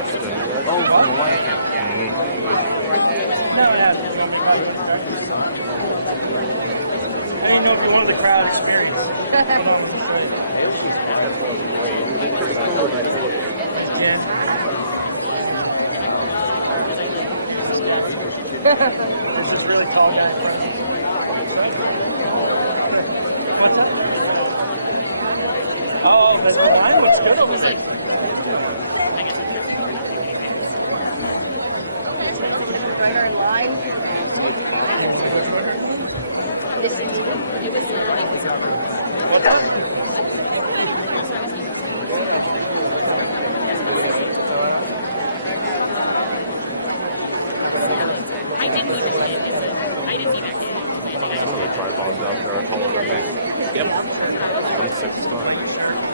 Preston. Oh, from the white. I didn't know if you wanted the crowd experience. This is really tall guy. Oh, the line looks good. It was like. Right on line. This is it was I didn't even hit. I didn't even hit. Some of the tripods out there are taller than me. Yep. I'm 6'5".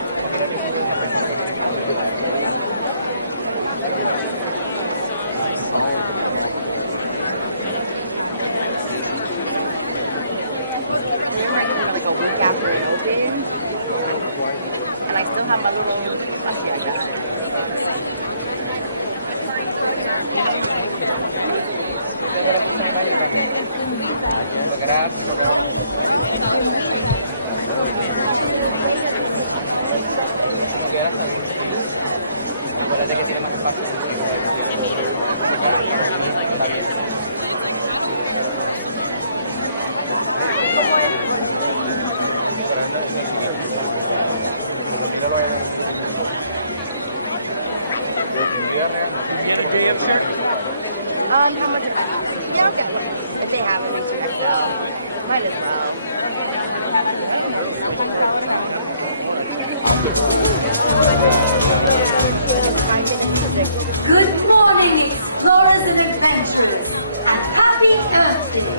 like a week after it opened, and I still have my little. How much is that? Yeah, okay. If they have it, might as well. Good morning, explorers and adventurers, and happy Earth Day.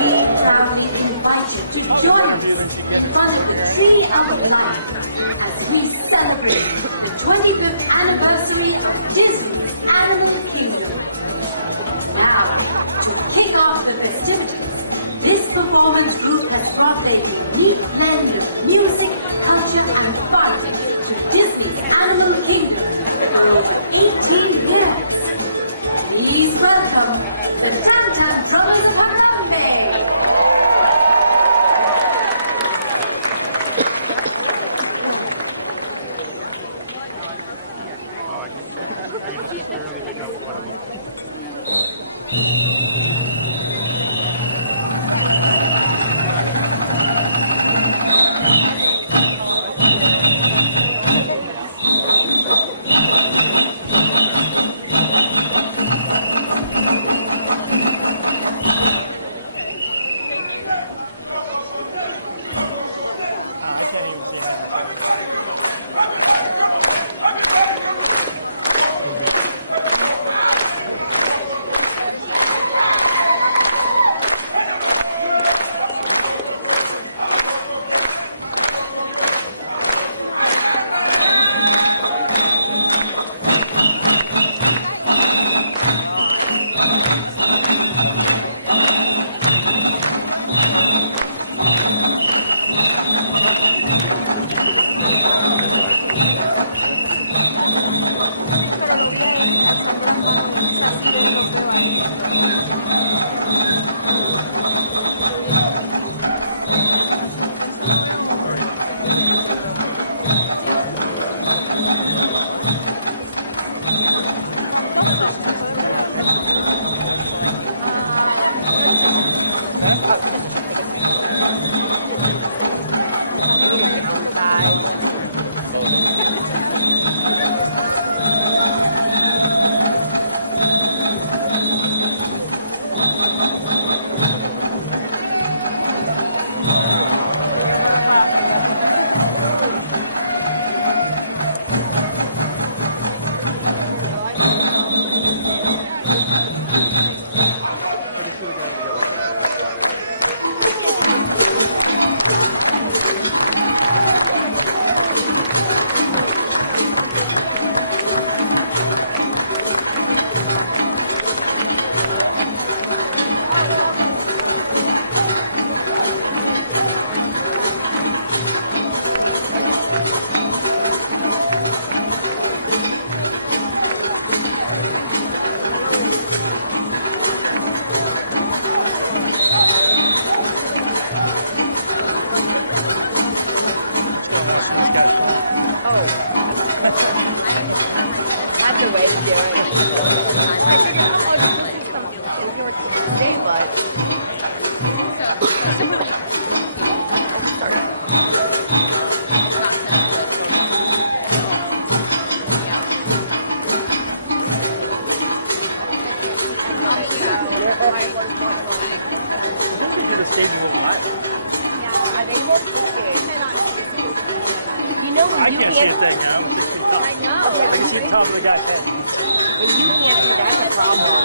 We proudly invite you to join us under the tree of life as we celebrate the 25th anniversary of Disney's Animal Kingdom. Now, to kick off the festivities, this performance group has brought their unique blend of music, culture, and fun to Disney's Animal Kingdom for over 18 years. Please welcome the Tantan Drummers of Harambe. the way to do it. I figured out how to do it today, but you know when I you can't see a can't, thing now. I know. I can see probably got that. When you can't see, that's a problem.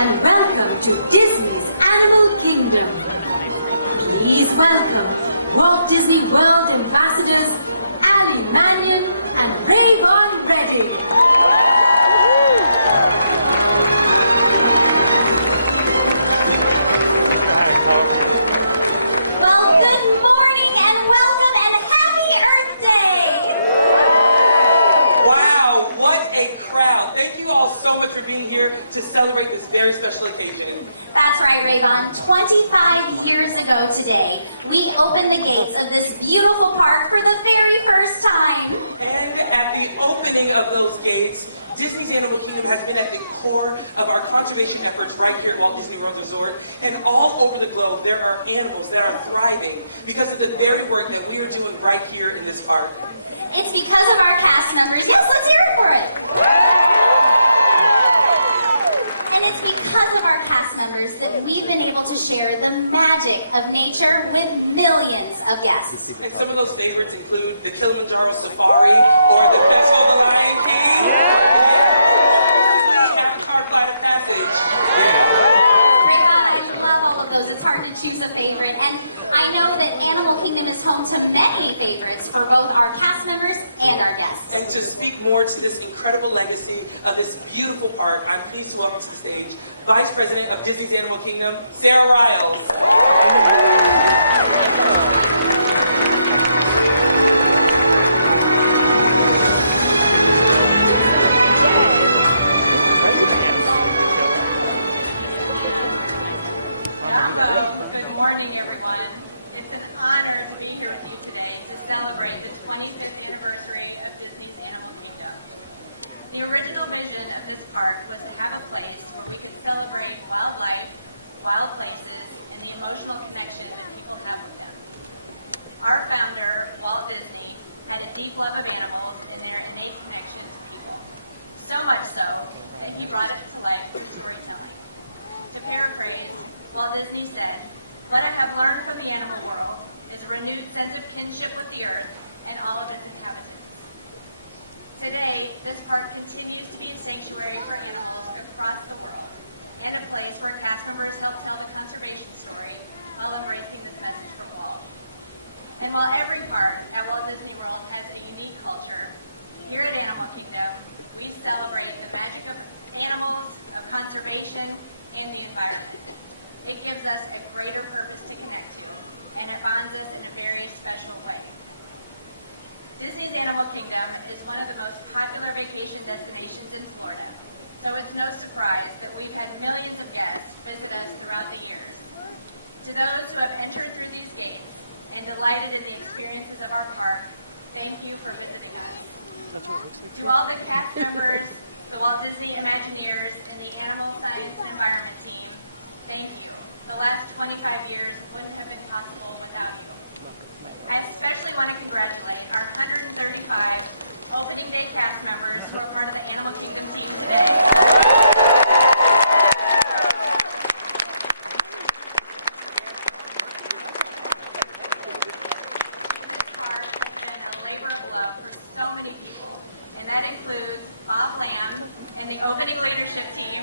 And welcome to Disney's Animal Kingdom. Please welcome Walt Disney World Ambassadors Manion and Raevon Penning. Well, good morning and welcome and happy Earth Day! Wow, what a crowd. Thank you all so much for being here to celebrate this very special occasion. That's right, Raevon. 25 years ago today, we opened the gates of this beautiful park for the very first time. And at the opening of those gates, has been at the core of our conservation efforts right here at Walt Disney World Resort. And all over the globe, there are animals that are thriving because of the very work that we are doing right here in this park. It's because of our cast members. Yes, let's hear it for it. And it's because of our cast members that we've been able to share the magic of nature with millions of guests. And some of those favorites include the Kilimanjaro Safari or the Festival of the Lion King. I love all of those. It's hard to choose a favorite. And I know that Animal Kingdom is home to many favorites for both our cast members and our guests. And to speak more to this incredible legacy of this beautiful park, I'm pleased to welcome to the stage Vice President of Disney's Animal Kingdom, Sarah Riles. Good morning, everyone. It's an honor to be here with you today to celebrate the 25th anniversary of Disney's Animal Kingdom. The original vision of this park was to have a place where we could celebrate wildlife, wild places, and the emotional connection that people have with them. Our founder, Walt Disney, had a deep love of animals and their innate connection to people. So much so that he brought it to life through storytelling. To paraphrase, Walt Disney said, "What I have learned from the animal world is a renewed sense of kinship with the earth and all of its inhabitants." Today, this park continues to be a sanctuary for animals across the world and a place where cast members help tell the conservation story while embracing the message of all. And while every park at Walt Disney World has a unique culture, here at Animal Kingdom, we celebrate the magic of animals, of conservation, and the environment. It gives us a greater purpose to connect to, and it bonds us in a very special way. Disney's Animal Kingdom is one of the most popular vacation destinations in Florida, so it's no surprise that we've had millions of guests visit us throughout the years. To those who have entered through these gates and delighted in the experiences of our park, thank you for visiting us. To all the cast members, the Walt Disney Imagineers, and the Animal Science and Environment team, thank you. The last 25 years wouldn't have been possible without you. I especially want to congratulate our 135 opening day cast members who are part of the Animal Kingdom team today. This park has been a labor of love for so many people, and that includes Bob Lamb and the opening leadership team.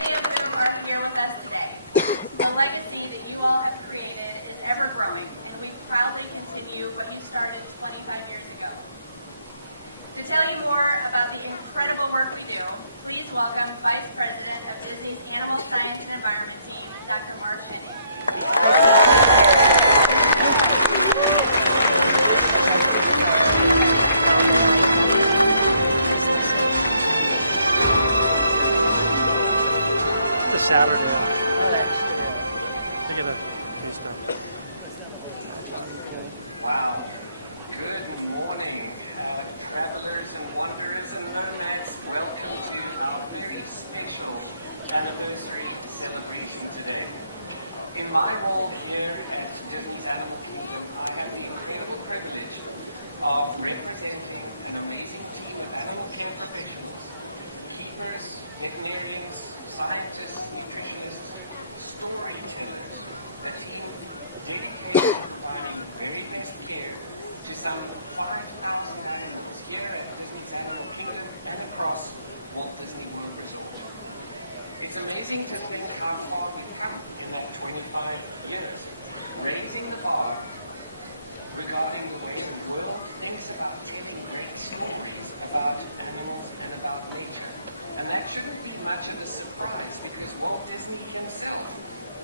Many of them are here with us today. The legacy that you all have created is ever growing, and we proudly continue what you started 25 years ago. To tell you more about the incredible work we do, please welcome Vice President of Disney's Animal Science and Environment team, Dr. Mark Penning. Saturday. Wow. Good morning, travelers and wanderers and nomads. Welcome to our very special anniversary celebration today. In my role here at Disney's Animal Kingdom, I have the incredible privilege of representing an amazing team of animal care professionals, keepers, veterinarians, scientists, storytellers, a team dedicated to providing very best care to some of the 5,000 animals here at Disney's Animal Kingdom and across Walt Disney World Resort. It's amazing to think how far we've come in that 25 years, raising the bar regarding the way the world thinks about really great stories about animals and about nature. And that shouldn't be much of a surprise because Walt Disney himself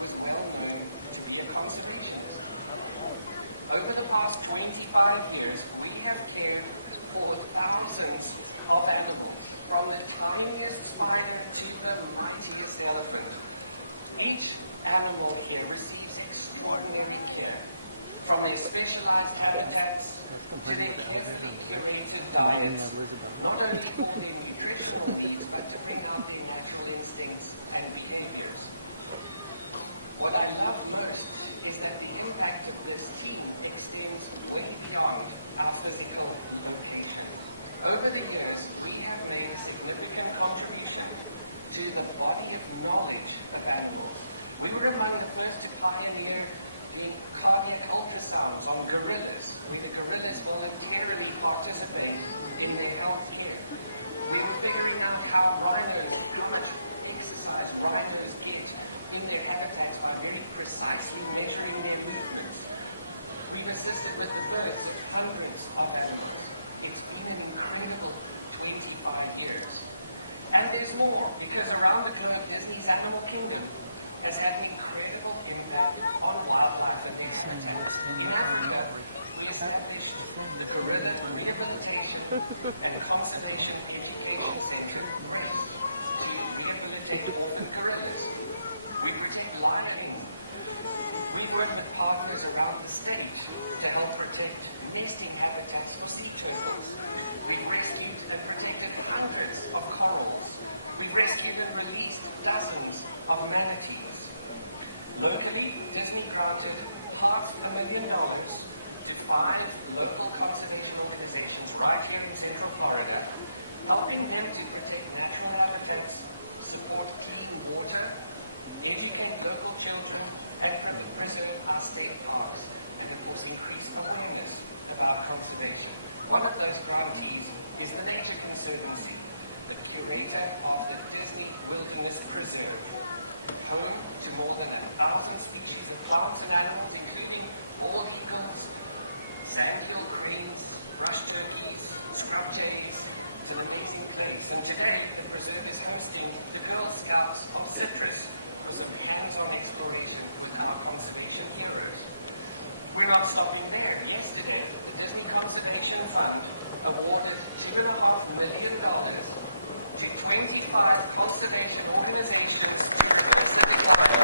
was well known to be a conservationist. Over the past 25 years, we have cared for thousands of animals, from the tiniest spider to the mightiest elephant. Each animal here receives extraordinary care, from their specialized habitats to their carefully curated diet and the Conservation Education Center REST to rehabilitate orphan gorillas. We protect live animals. We work with partners around the state to help protect nesting habitats for sea turtles. We've rescued and protected hundreds of corals. We've rescued and released dozens of manatees. Locally, Disney granted $500,000 to 5 local conservation organizations right here in Central Florida, helping them to protect natural habitats, support clean water, educate local children, and preserve our state parks, and of course increase awareness about conservation. One of those grantees is the Nature Conservancy, the curator of the Disney Wilderness Preserve, home to more than 1,000 species of plants and animals, including bald eagles, sandhill cranes, brush turkeys, scrub jays, some amazing clays. And today, the preserve is hosting the Girl Scouts of Citrus for some hands-on exploration with our conservation heroes. We're not stopping there. Yesterday, the Disney Conservation Fund awarded $2.5 million to 25 conservation organizations to the Pacific Florida.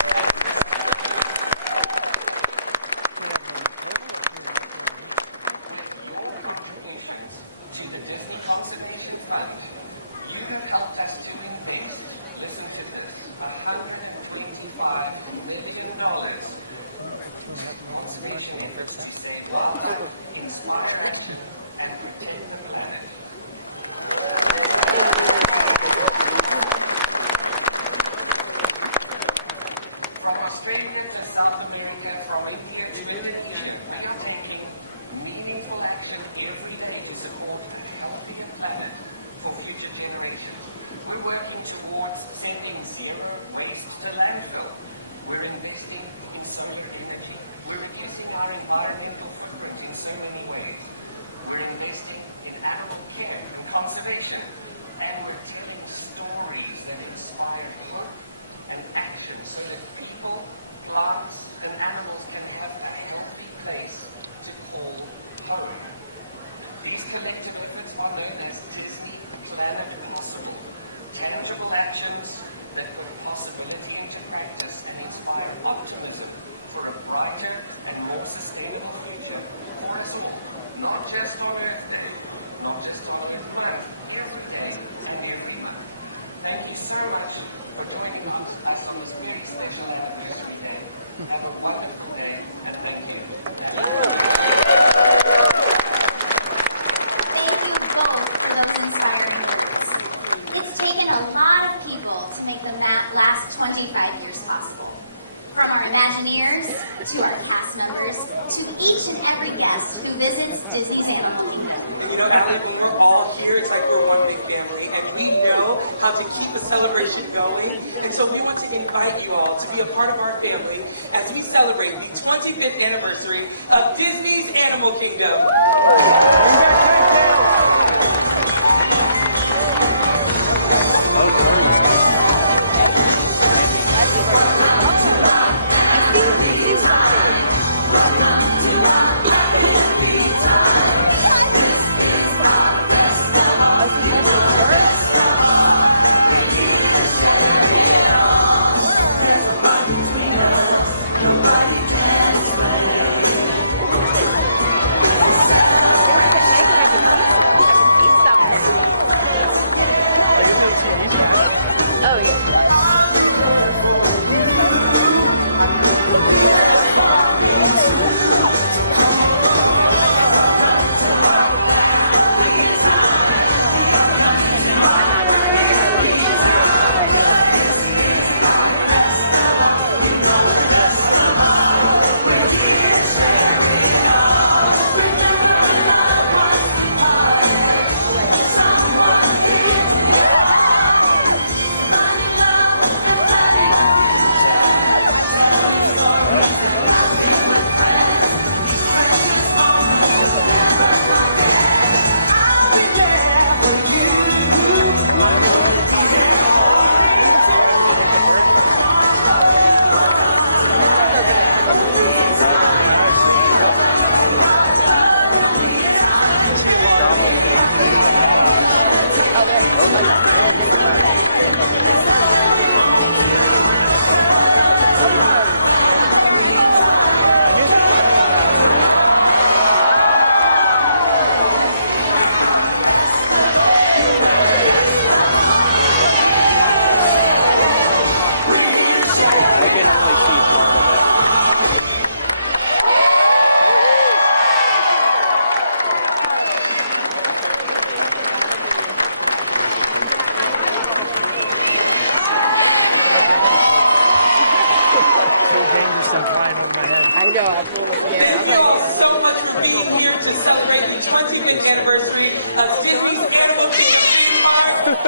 To the Disney Conservation Fund, you have helped us to invest, listen to this, $125 million conservation efforts to save lives, inspire action, and protect the planet. From Australia to South America, from India to India, we are taking meaningful action every day in support of a healthier planet for future generations. We're working towards sending zero waste to landfill. We're investing in solar energy. We're reducing our environmental footprint in so many ways. We're investing in animal care and conservation. And we're telling stories that inspire work and action so that people, plants, and animals can have a healthy place to call home. These collective efforts are known as Disney Planet Possible, tangible actions that put possibility into practice and inspire optimism for a brighter and more sustainable future for us all, not just on Earth Day, not just on Earth Month, every day and every month. Thank you so much for joining us on this very special anniversary day. Have a wonderful day and thank you. Thank you both for those inspiring words. It's taken a lot of people to make the last 25 years possible. From our Imagineers, to our cast members, to each and every guest who visits Disney's Animal Kingdom. And you know, Allie, when we're all here, it's like we're one big family, and we know how to keep the celebration going. And so we want to invite you all to be a part of our family as we celebrate the 25th anniversary of Disney's Animal Kingdom.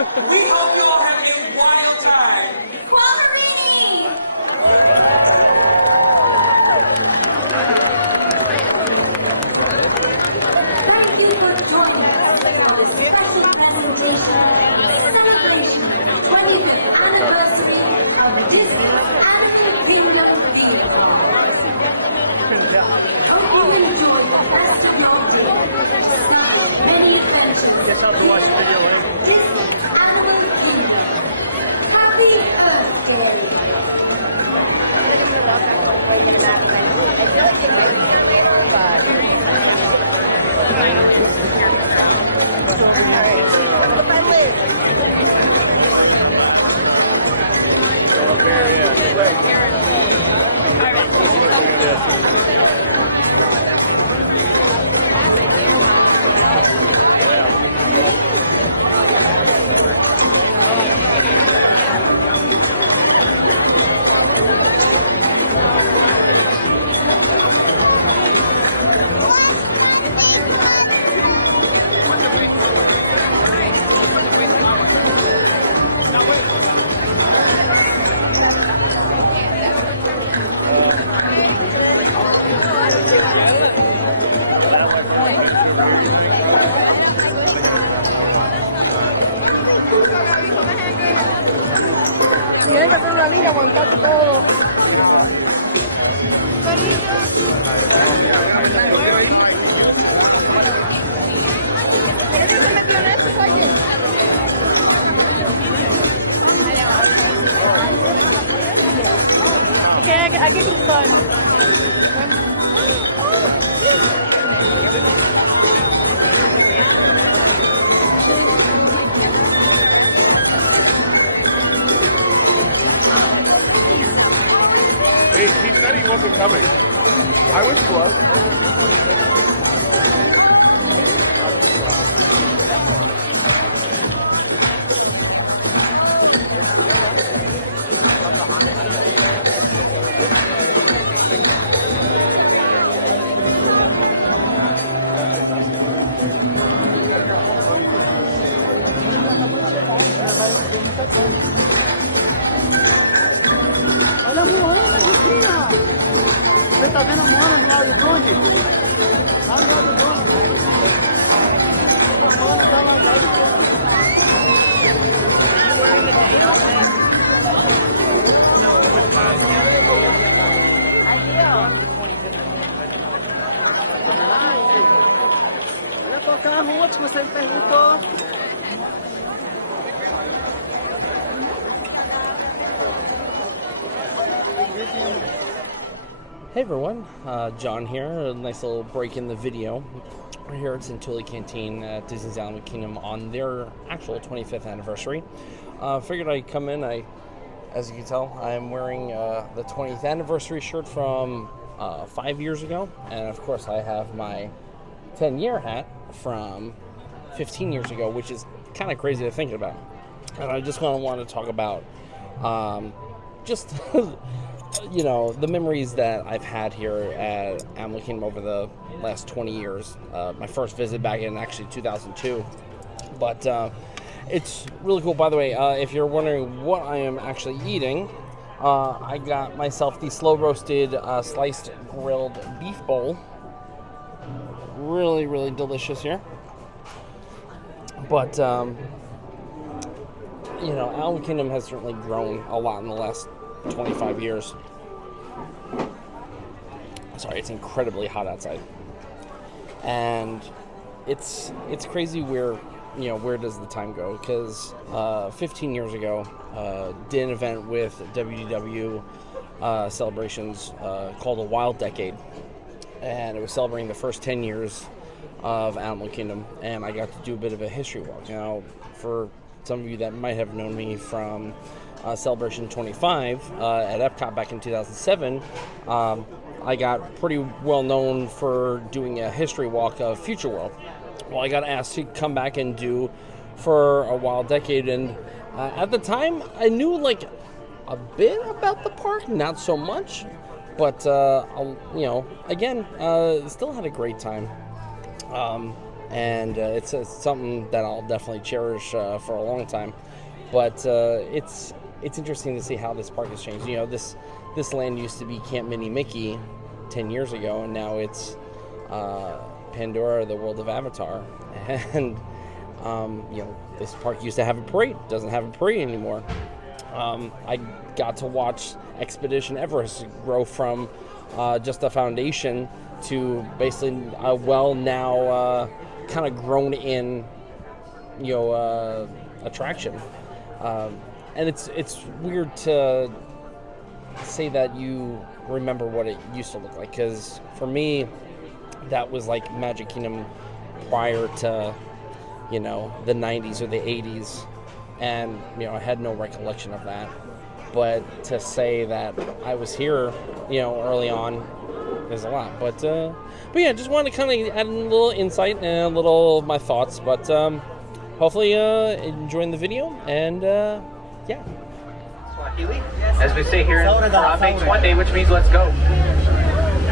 We hope you all have a wild time. Thank you for joining us for this special presentation celebration of the 25th anniversary of Disney Animal Kingdom theme park. Hope you enjoy the rest of your day. Start many adventures. Guess I'll have to watch the video later. Disney Animal Kingdom. Happy Earth Day. I feel like it might be here later, but... Alright, what if I live? Tienen que hacer una línea, aguantarte todo. ¿Pero qué se metió en esto, Sayo? Es que hay que cruzar. He said he wasn't coming. I wish he was. Olha a Moana, Justina! Você tá vendo a Moana do lado do bonde? Lá do lado do bonde. A Moana tá lá do lado do bonde. Olha pra cá, Walt, que você me perguntou. Hey everyone, John here. A nice little break in the video. We're here at Centuli Canteen at Disney's Animal Kingdom on their actual 25th anniversary. Figured I'd come in. As you can tell, I'm wearing the 20th anniversary shirt from 5 years ago, and of course I have my 10-year hat from 15 years ago, which is kind of crazy to think about. And I just want to talk about just you know, the memories that I've had here at Animal Kingdom over the last 20 years. My first visit back in actually 2002. But it's really cool. By the way, if you're wondering what I am actually eating, I got myself the slow roasted sliced grilled beef bowl. Really, really delicious here. But, you know, Animal Kingdom has certainly grown a lot in the last 25 years. Sorry, it's incredibly hot outside. And it's crazy where does the time go? Because 15 years ago, did an event with WDW celebrations called A Wild Decade. And it was celebrating the first 10 years of Animal Kingdom. And I got to do a bit of a history walk. Now, for some of you that might have known me from Celebration 25 at Epcot back in 2007, I got pretty well known for doing a history walk of Future World. Well, I got asked to come back and do for A Wild Decade, and at the time I knew like a bit about the park, not so much, but you know, again, still had a great time. and it's something that I'll definitely cherish for a long time. But it's interesting to see how this park has changed. You know, this land used to be Camp Mini Mickey 10 years ago, and now it's Pandora, the World of Avatar. And you know, this park used to have a parade. Doesn't have a parade anymore. I got to watch Expedition Everest grow from just a foundation to basically a well now kind of grown in, you know, attraction. And it's weird to say that you remember what it used to look like, because for me, that was like Magic Kingdom prior to, you know, the 90s or the 80s, and you know, I had no recollection of that. But to say that I was here, you know, early on is a lot. But yeah, just wanted to kind of add a little insight and a little of my thoughts. But hopefully enjoying the video, and yeah. Swahili, as we say here in Harambe, 20, which means let's go.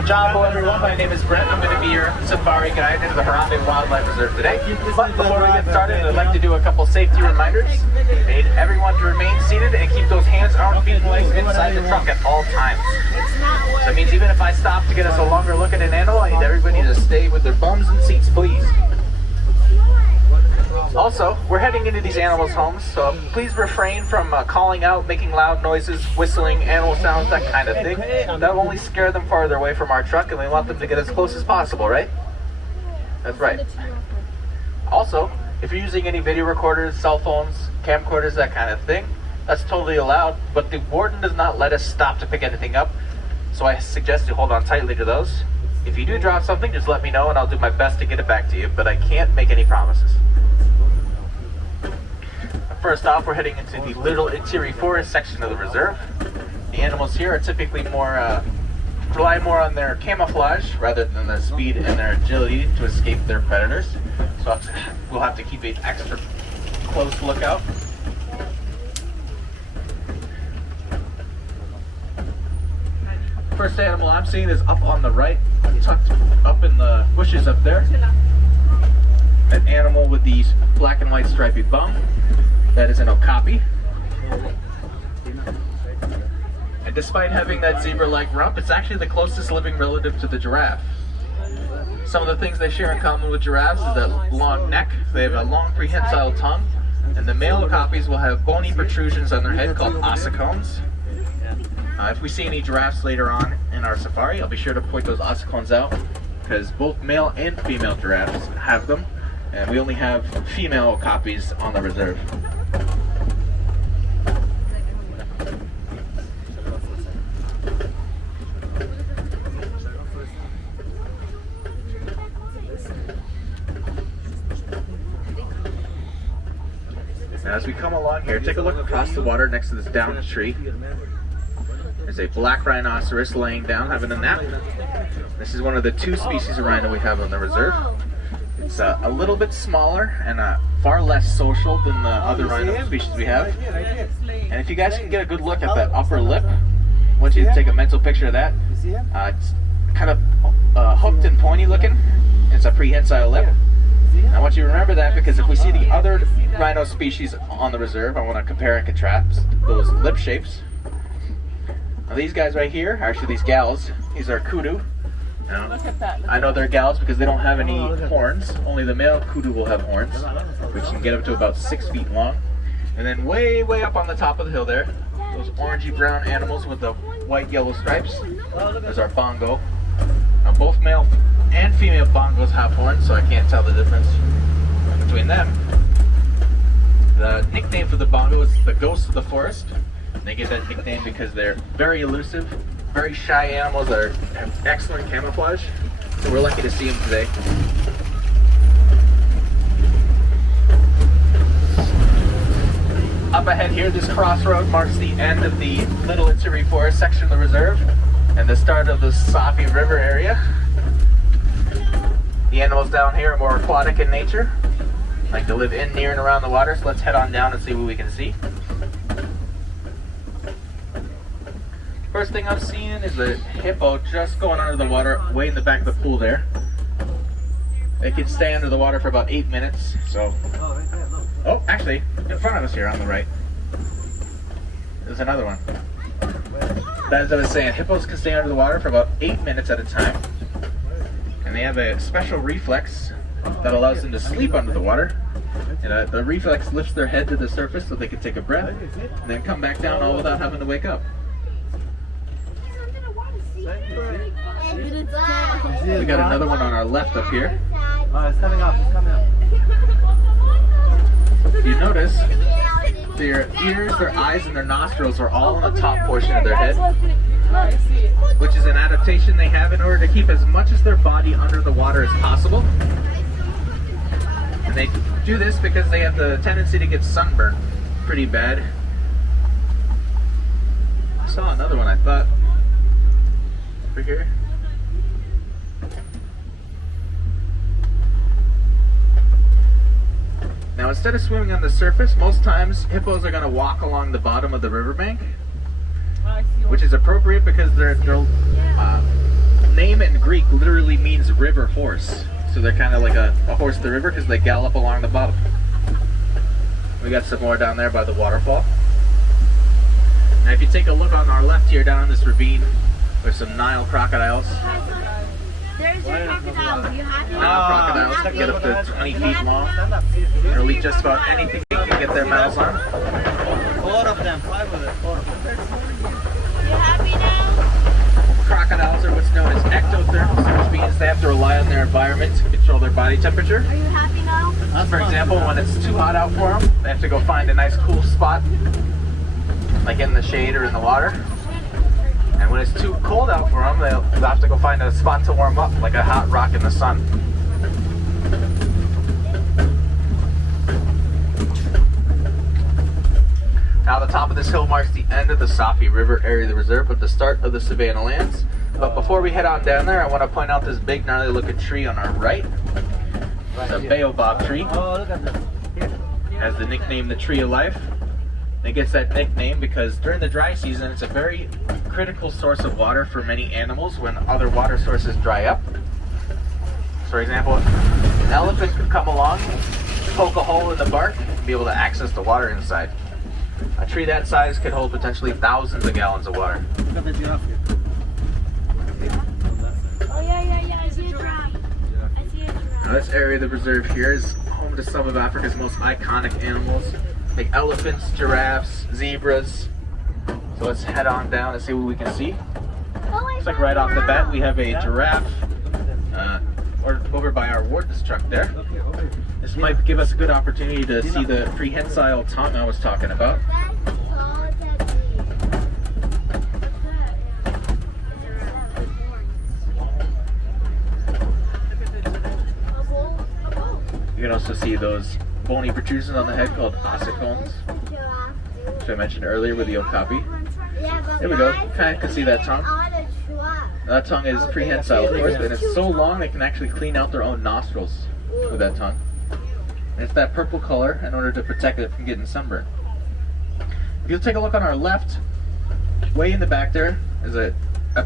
Hello everyone, my name is Brett. I'm going to be your safari guide into the Harambe Wildlife Reserve today. But before we get started, I'd like to do a couple safety reminders. I need everyone to remain seated and keep those hands, arms, feet, and legs inside the trunk at all times. So that means even if I stop to get us a longer look at an animal, I need everybody to stay with their bums and seats, please. Also, we're heading into these animals' homes, so please refrain from calling out, making loud noises, whistling, animal sounds, that kind of thing. That will only scare them farther away from our truck, and we want them to get as close as possible, right? That's right. Also, if you're using any video recorders, cell phones, camcorders, that kind of thing, that's totally allowed, but the warden does not let us stop to pick anything up, so I suggest you hold on tightly to those. If you do drop something, just let me know and I'll do my best to get it back to you, but I can't make any promises. First off, we're heading into the Little Interior Forest section of the reserve. The animals here are typically rely more on their camouflage rather than their speed and their agility to escape their predators. So we'll have to keep an extra close lookout. First animal I'm seeing is up on the right, tucked up in the bushes up there. An animal with these black and white stripy bum. That is an okapi. And despite having that zebra-like rump, it's actually the closest living relative to the giraffe. Some of the things they share in common with giraffes is that long neck, they have a long prehensile tongue, and the male okapis will have bony protrusions on their head called ossicones. If we see any giraffes later on in our safari, I'll be sure to point those ossicones out, because both male and female giraffes have them, and we only have female okapis on the reserve. Now as we come along here, take a look across the water next to this downed tree. There's a black rhinoceros laying down, having a nap. This is one of the 2 species of rhino we have on the reserve. It's a little bit smaller and far less social than the other rhino species we have. And if you guys can get a good look at that upper lip, I want you to take a mental picture of that. It's kind of hooked and pointy looking. It's a prehensile lip. I want you to remember that, because if we see the other rhino species on the reserve, I want to compare and contrast those lip shapes. Now these guys right here are actually these gals. These are kudu. Now, I know they're gals because they don't have any horns. Only the male kudu will have horns, which can get up to about 6 feet long. And then way up on the top of the hill there, those orangey brown animals with the white yellow stripes, there's our bongo. Now both male and female bongos have horns, so I can't tell the difference between them. The nickname for the bongo is the ghost of the forest. They get that nickname because they're very elusive, very shy animals that have excellent camouflage. So we're lucky to see them today. Up ahead here, this crossroad marks the end of the Little Interior Forest section of the reserve and the start of the Safi River area. The animals down here are more aquatic in nature, like to live in, near, and around the water, so let's head on down and see what we can see. First thing I'm seeing is a hippo just going under the water way in the back of the pool there. They can stay under the water for about 8 minutes. So, oh, actually, in front of us here on the right, there's another one. As I was saying, hippos can stay under the water for about 8 minutes at a time, and they have a special reflex that allows them to sleep under the water. And the reflex lifts their head to the surface so they can take a breath, and then come back down all without having to wake up. We got another one on our left up here. Oh, it's coming up. It's coming up. If you notice, their ears, their eyes, and their nostrils are all on the top portion of their head, which is an adaptation they have in order to keep as much of their body under the water as possible. And they do this because they have the tendency to get sunburned pretty bad. I saw another one, I thought, over here. Now, instead of swimming on the surface, most times hippos are going to walk along the bottom of the riverbank, which is appropriate because their name in Greek literally means river horse. So they're kind of like a horse of the river because they gallop along the bottom. We got some more down there by the waterfall. Now, if you take a look on our left here down this ravine, there's some Nile crocodiles. There's your crocodile. Are you happy? Nile crocodiles can get up to 20 feet long. They'll eat just about anything they can get their mouths on. 4 of them, 5 of them, 4 of them. You happy now? Crocodiles are what's known as ectotherms, which means they have to rely on their environment to control their body temperature. Are you happy now? For example, when it's too hot out for them, they have to go find a nice cool spot, like in the shade or in the water. And when it's too cold out for them, they'll have to go find a spot to warm up, like a hot rock in the sun. Now the top of this hill marks the end of the Safi River Area of the Reserve, but the start of the Savannah Lands. But before we head on down there, I want to point out this big gnarly looking tree on our right. It's a baobab tree. Oh, look at this. It has the nickname the Tree of Life. And it gets that nickname because during the dry season, it's a very critical source of water for many animals when other water sources dry up. For example, an elephant could come along, poke a hole in the bark, and be able to access the water inside. A tree that size could hold potentially thousands of gallons of water. Look at the giraffe here. Oh, yeah. I see a giraffe. I see a giraffe. Now this area of the reserve here is home to some of Africa's most iconic animals, like elephants, giraffes, zebras. So let's head on down and see what we can see. Looks like right off the bat we have a giraffe over by our warden's truck there. This might give us a good opportunity to see the prehensile tongue I was talking about. You can also see those bony protrusions on the head called ossicones, which I mentioned earlier with the okapi. There we go. Kind of can see that tongue. That tongue is prehensile, of course, and it's so long they can actually clean out their own nostrils with that tongue. And it's that purple color in order to protect it from getting sunburned. If you'll take a look on our left, way in the back there is a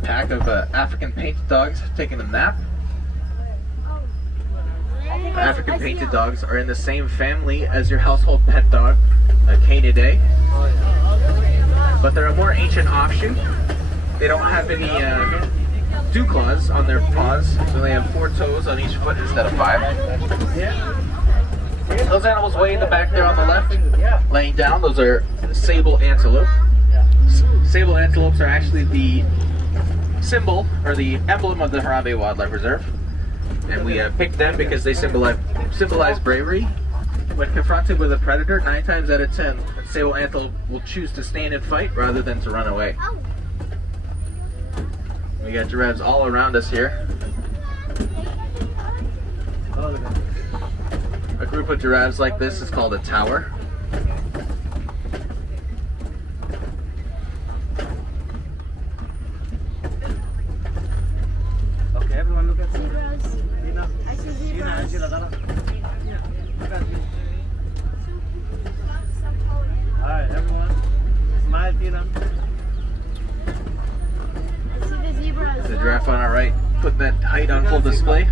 pack of African painted dogs taking a nap. African painted dogs are in the same family as your household pet dog, a Canidae. But they're a more ancient offshoot. They don't have any dew claws on their paws, so they have 4 toes on each foot instead of 5. Those animals way in the back there on the left, laying down, those are sable antelope. Sable antelopes are actually the symbol or the emblem of the Harambe Wildlife Reserve. And we picked them because they symbolize bravery. When confronted with a predator, 9 times out of 10, a sable antelope will choose to stand and fight rather than to run away. We got giraffes all around us here. A group of giraffes like this is called a tower. Okay, everyone look at Zebras. Tina. I see Tina, zebras. Angela, Dara. Look at me. Alright, everyone. Smile, Tina. I see the zebras. The giraffe on our right, putting that height on full display.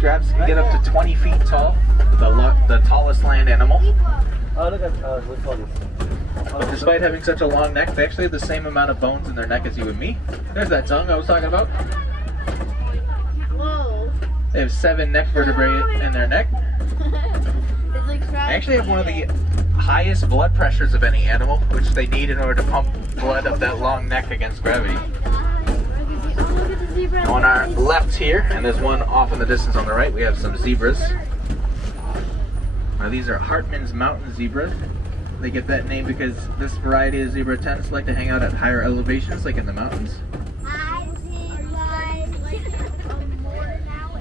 Giraffes can get up to 20 feet tall, the tallest land animal. Oh, look at what's all this? But despite having such a long neck, they actually have the same amount of bones in their neck as you and me. There's that tongue I was talking about. Whoa. They have 7 neck vertebrae in their neck. It's like They actually have one of the highest blood pressures of any animal, which they need in order to pump blood up that long neck against gravity. Look at the zebra. On our left here, and there's one off in the distance on the right, we have some zebras. Now these are Hartman's mountain zebras. They get that name because this variety of zebra tends to like to hang out at higher elevations, like in the mountains.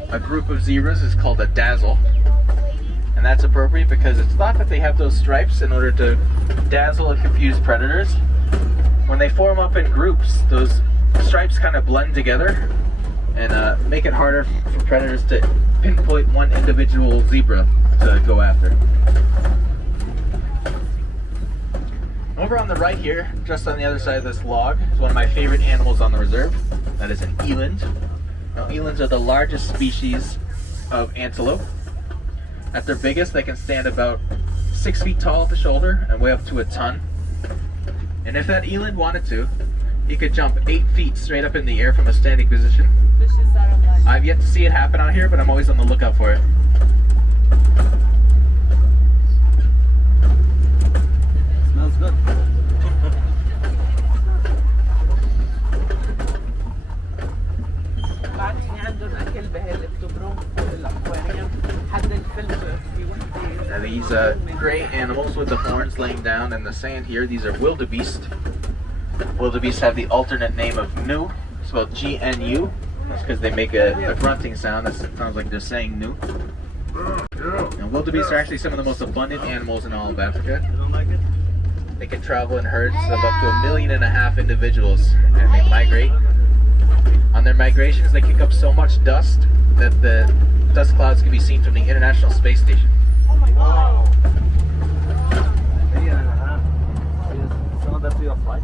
A group of zebras is called a dazzle. And that's appropriate because it's thought that they have those stripes in order to dazzle and confuse predators. When they form up in groups, those stripes kind of blend together and make it harder for predators to pinpoint one individual zebra to go after. Over on the right here, just on the other side of this log, is one of my favorite animals on the reserve. That is an eland. Now, elands are the largest species of antelope. At their biggest, they can stand about 6 feet tall at the shoulder and weigh up to a ton. And if that eland wanted to, he could jump 8 feet straight up in the air from a standing position. I've yet to see it happen out here, but I'm always on the lookout for it. Smells good. Now these gray animals with the horns laying down in the sand here, these are wildebeest. Wildebeest have the alternate name of gnu, spelled G-N-U. That's because they make a grunting sound that sounds like they're saying gnu. And wildebeest are actually some of the most abundant animals in all of Africa. You don't like it? They can travel in herds of up to 1.5 million individuals, and they migrate. On their migrations, they kick up so much dust that the dust clouds can be seen from the International Space Station. Oh my god. Some of that to your flight.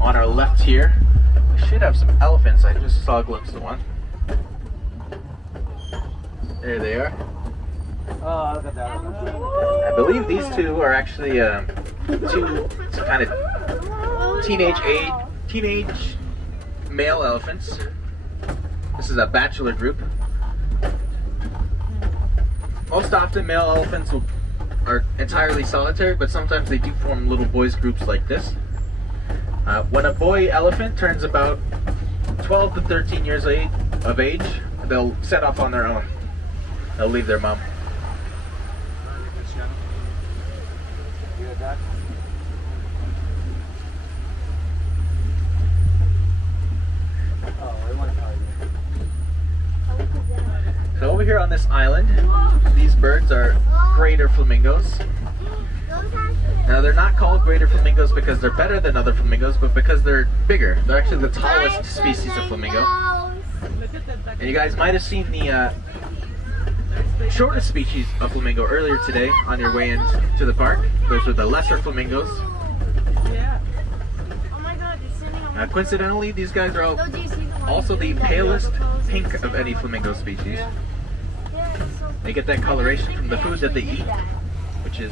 On our left here, we should have some elephants. I just saw a glimpse of one. There they are. Oh, look at that. I believe these two are actually two kind of teenage male elephants. This is a bachelor group. Most often male elephants are entirely solitary, but sometimes they do form little boys groups like this. When a boy elephant turns about 12 to 13 years of age, they'll set off on their own. They'll leave their mom. So over here on this island, these birds are greater flamingos. Now they're not called greater flamingos because they're better than other flamingos, but because they're bigger. They're actually the tallest species of flamingo. And you guys might have seen the shortest species of flamingo earlier today on your way into the park. Those are the lesser flamingos. Coincidentally, these guys are also the palest pink of any flamingo species. They get that coloration from the food that they eat, which is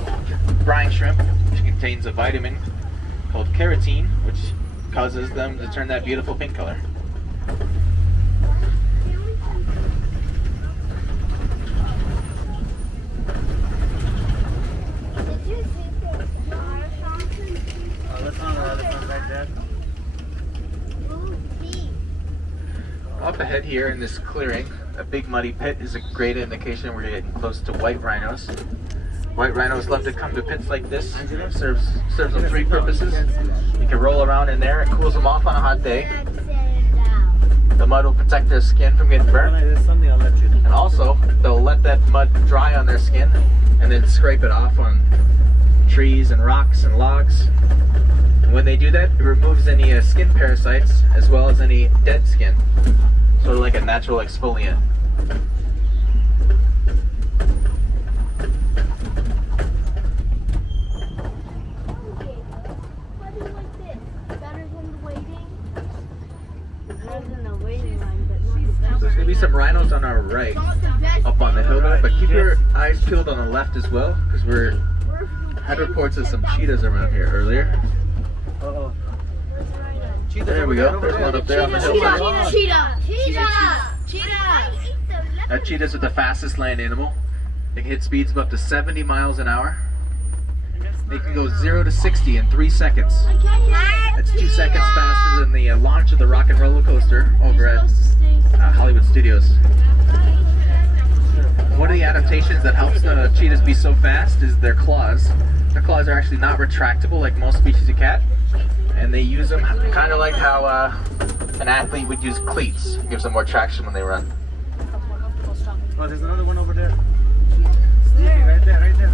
brine shrimp, which contains a vitamin called carotene, which causes them to turn that beautiful pink color. Up ahead here in this clearing, a big muddy pit is a great indication we're getting close to white rhinos. White rhinos love to come to pits like this. It serves them 3 purposes. You can roll around in there, it cools them off on a hot day. The mud will protect their skin from getting burnt. And also, they'll let that mud dry on their skin and then scrape it off on trees and rocks and logs. And when they do that, it removes any skin parasites as well as any dead skin. Sort of like a natural exfoliant. Better than waiting. There's gonna be some rhinos on our right, up on the hill there, but keep your eyes peeled on the left as well, because we're had reports of some cheetahs around here earlier. Uh-oh. There we go. There's one up there on the hillside. Cheetah! That cheetahs are the fastest land animal. They can hit speeds of up to 70 miles an hour. They can go 0 to 60 in 3 seconds. That's 2 seconds faster than the launch of the rock and roller coaster over at Hollywood Studios. One of the adaptations that helps the cheetahs be so fast is their claws. Their claws are actually not retractable like most species of cat, and they use them kind of like how an athlete would use cleats. It gives them more traction when they run. Oh, there's another one over there. Right there.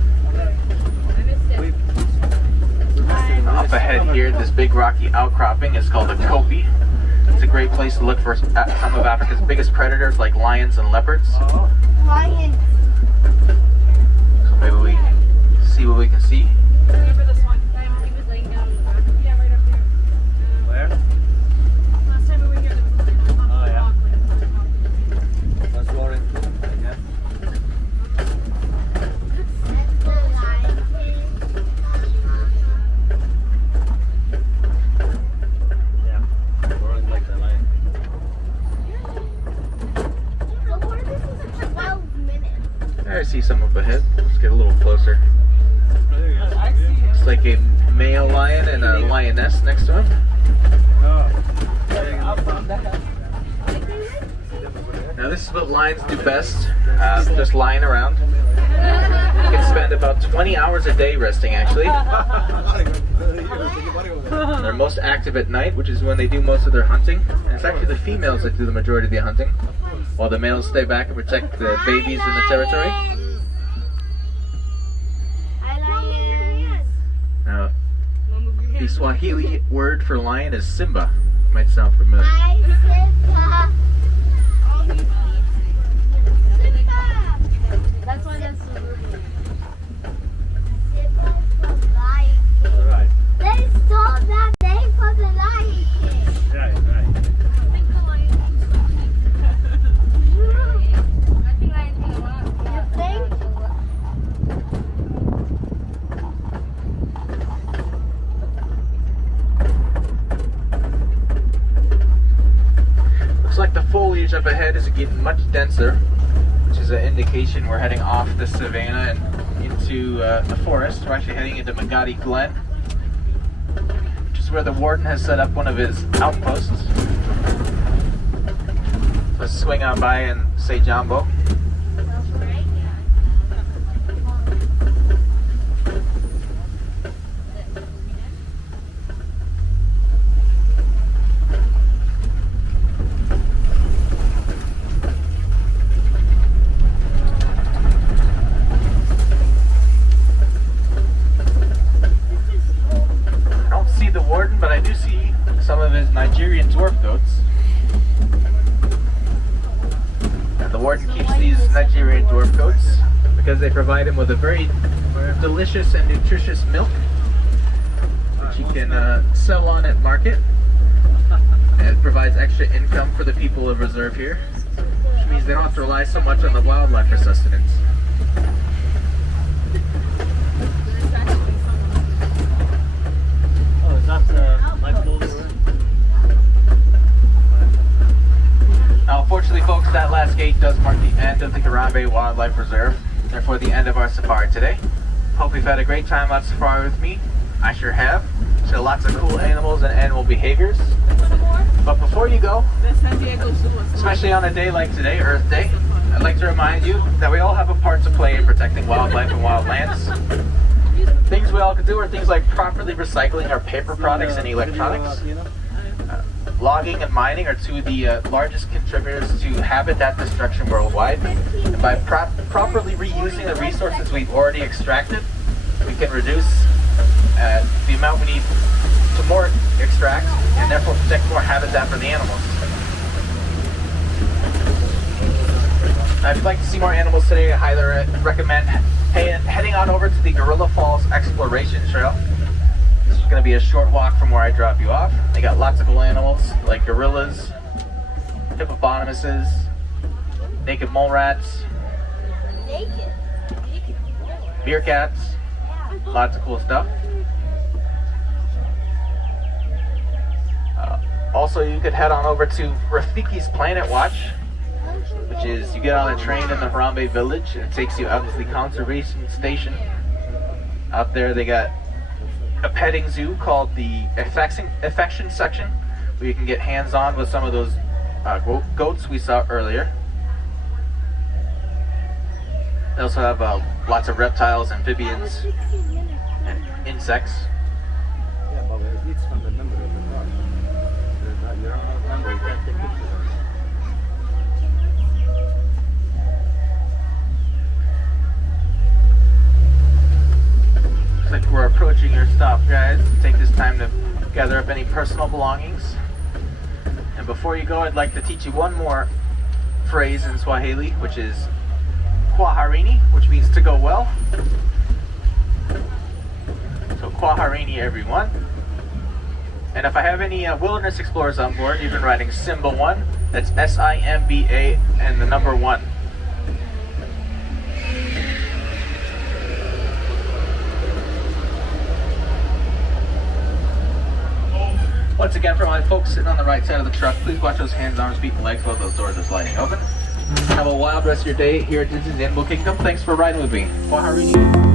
Up ahead here, this big rocky outcropping is called a kopie. It's a great place to look for some of Africa's biggest predators like lions and leopards. Lion. So maybe we see what we can see. Remember this one time he was laying down? Yeah, right up there. Where? Last time we were here, there was a lion on Oh, yeah. the That's roaring. Yeah. Yeah. Roaring like the lion. So far, this is 12 minutes. I see some up ahead. Let's get a little closer. It's like a male lion and a lioness next to him. Now this is what lions do best, just lying around. You can spend about 20 hours a day resting actually. They're most active at night, which is when they do most of their hunting. And it's actually the females that do the majority of the hunting, while the males stay back and protect the babies in the territory. Now, the Swahili word for lion is Simba. Might sound familiar. That's why that's the movie. Right. They stole that name from the Lion King. Right. I think lion's gonna want. You think? Looks like the foliage up ahead is getting much denser, which is an indication we're heading off the savannah and into the forest. We're actually heading into Magadi Glen, which is where the warden has set up one of his outposts. Let's swing on by and say Jambo. I don't see the warden, but I do see some of his Nigerian dwarf goats. And the warden keeps these Nigerian dwarf goats because they provide him with a very delicious and nutritious milk, which he can sell on at market. And it provides extra income for the people of reserve here, which means they don't have to rely so much on the wildlife for sustenance. Oh, is that life goals? Now, unfortunately, folks, that last gate does mark the end of the Harambe Wildlife Reserve, therefore the end of our safari today. Hope you've had a great time on safari with me. I sure have. So lots of cool animals and animal behaviors. But before you go, especially on a day like today, Earth Day, I'd like to remind you that we all have a part to play in protecting wildlife and wildlands. Things we all can do are things like properly recycling our paper products and electronics. Logging and mining are two of the largest contributors to habitat destruction worldwide. And by properly reusing the resources we've already extracted, we can reduce the amount we need to more extract and therefore protect more habitat for the animals. If you'd like to see more animals today, I highly recommend heading on over to the Gorilla Falls Exploration Trail. This is going to be a short walk from where I drop you off. They got lots of cool animals like gorillas, hippopotamuses, naked mole rats, meerkats, lots of cool stuff. Also, you could head on over to Rafiki's Planet Watch, which is you get on a train in the Harambe village and it takes you out to the conservation station. Out there they got a petting zoo called the affection section, where you can get hands-on with some of those goats we saw earlier. They also have lots of reptiles, amphibians, and insects. Yeah, but it's from the number of the car. You don't have number, you can't take pictures of it. Looks like we're approaching your stop, guys. Take this time to gather up any personal belongings. And before you go, I'd like to teach you one more phrase in Swahili, which is kwaharini, which means to go well. So kwaharini, everyone. And if I have any wilderness explorers on board, you've been riding Simba 1. That's S-I-M-B-A and the number 1. Once again, for my folks sitting on the right side of the truck, please watch those hands, arms, feet, and legs while those doors are sliding open. Have a wild rest of your day here at Disney's Animal Kingdom. Thanks for riding with me. Kwaharini.